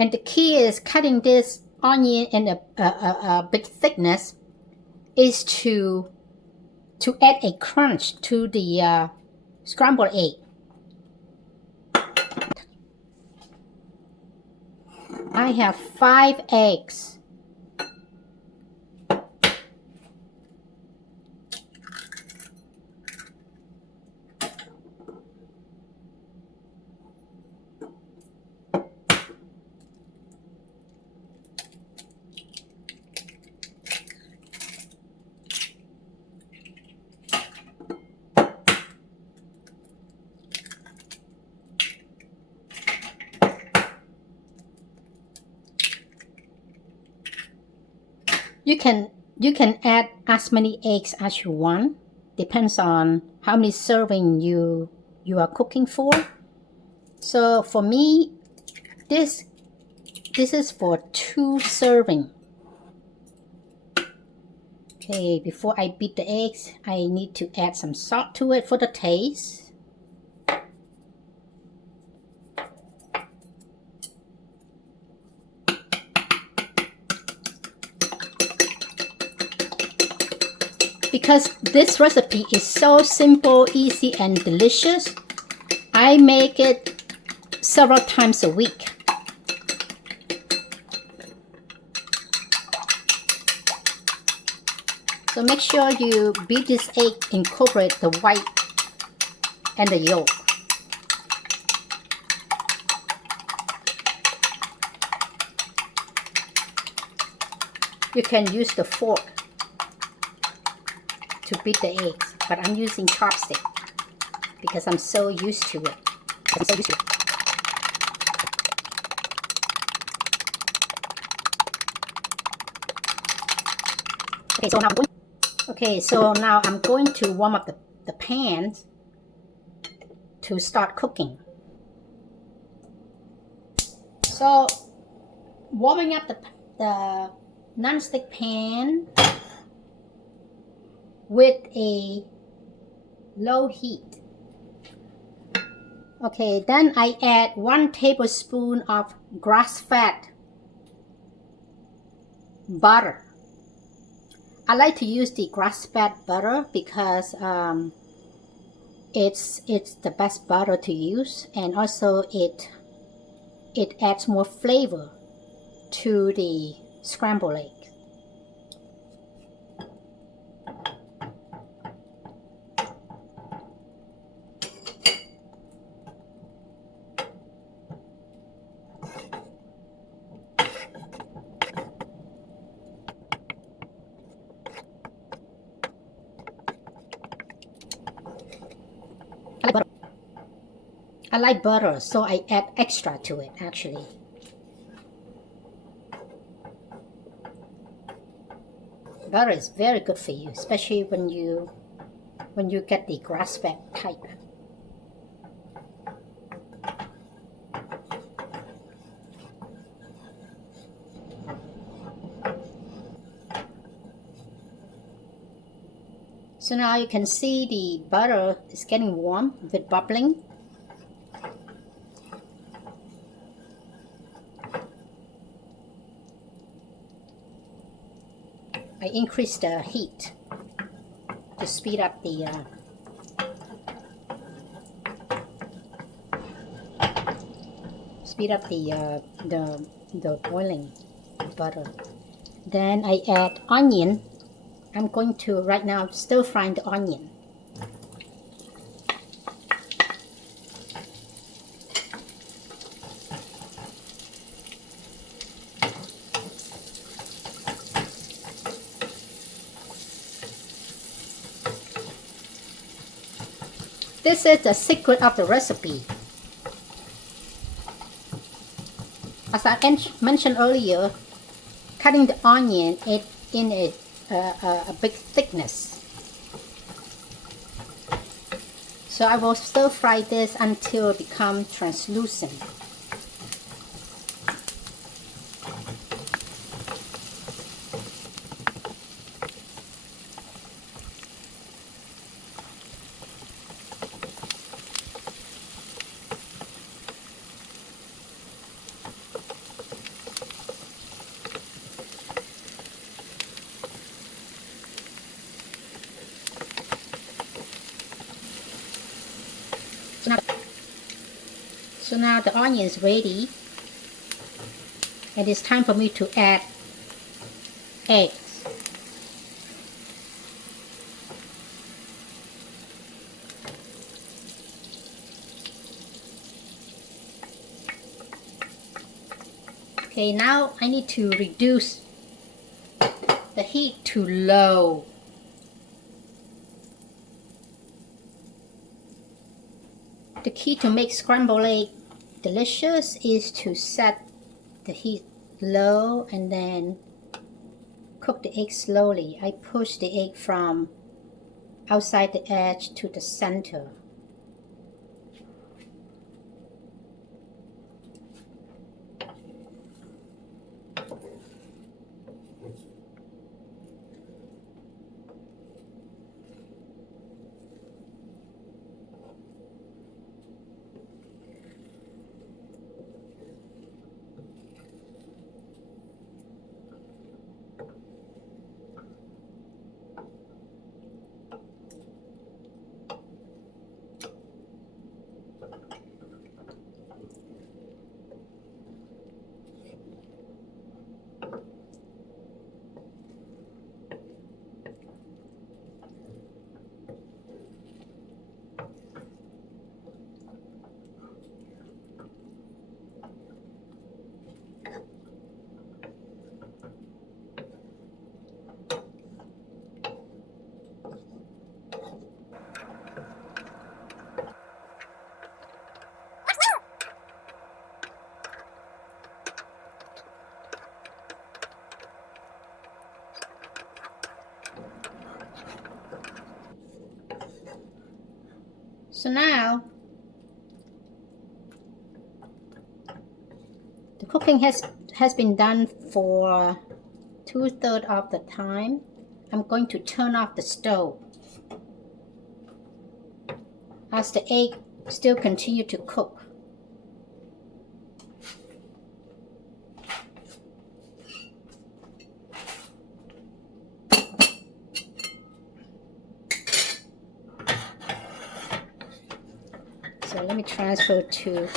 And the key is cutting this onion in a big thickness is to add a crunch to the scrambled egg. I have 5 eggs. You can add as many eggs as you want. Depends on how many serving you are cooking for. So for me, this is for 2 serving. Okay, before I beat the eggs, I need to add some salt to it for the taste. Because this recipe is so simple, easy, and delicious, I make it several times a week. So make sure you beat this egg, incorporate the white and the yolk. You can use the fork to beat the eggs, but I'm using chopstick because I'm so used to it. So now I'm going to warm up the pan to start cooking. So warming up the non-stick pan with a low heat. Okay, then I add 1 tablespoon of grass-fed butter. I like to use the grass-fed butter because it's the best butter to use, and also it adds more flavor to the scrambled egg. I like butter, so I add extra to it actually. Butter is very good for you, especially when you get the grass-fed type. So now you can see the butter is getting warm with bubbling. I increase the heat to speed up the boiling butter. Then I add onion. I'm going to right now stir fry the onion. This is the secret of the recipe. As I mentioned earlier, cutting the onion in a big thickness. So I will stir fry this until it becomes translucent. So now the onion is ready, and it's time for me to add eggs. Okay, now I need to reduce the heat to low. The key to make scrambled egg delicious is to set the heat low and then cook the egg slowly. I push the egg from outside the edge to the center. So now the cooking has been done for 2/3 of the time. I'm going to turn off the stove as the egg still continue to cook. So let me transfer to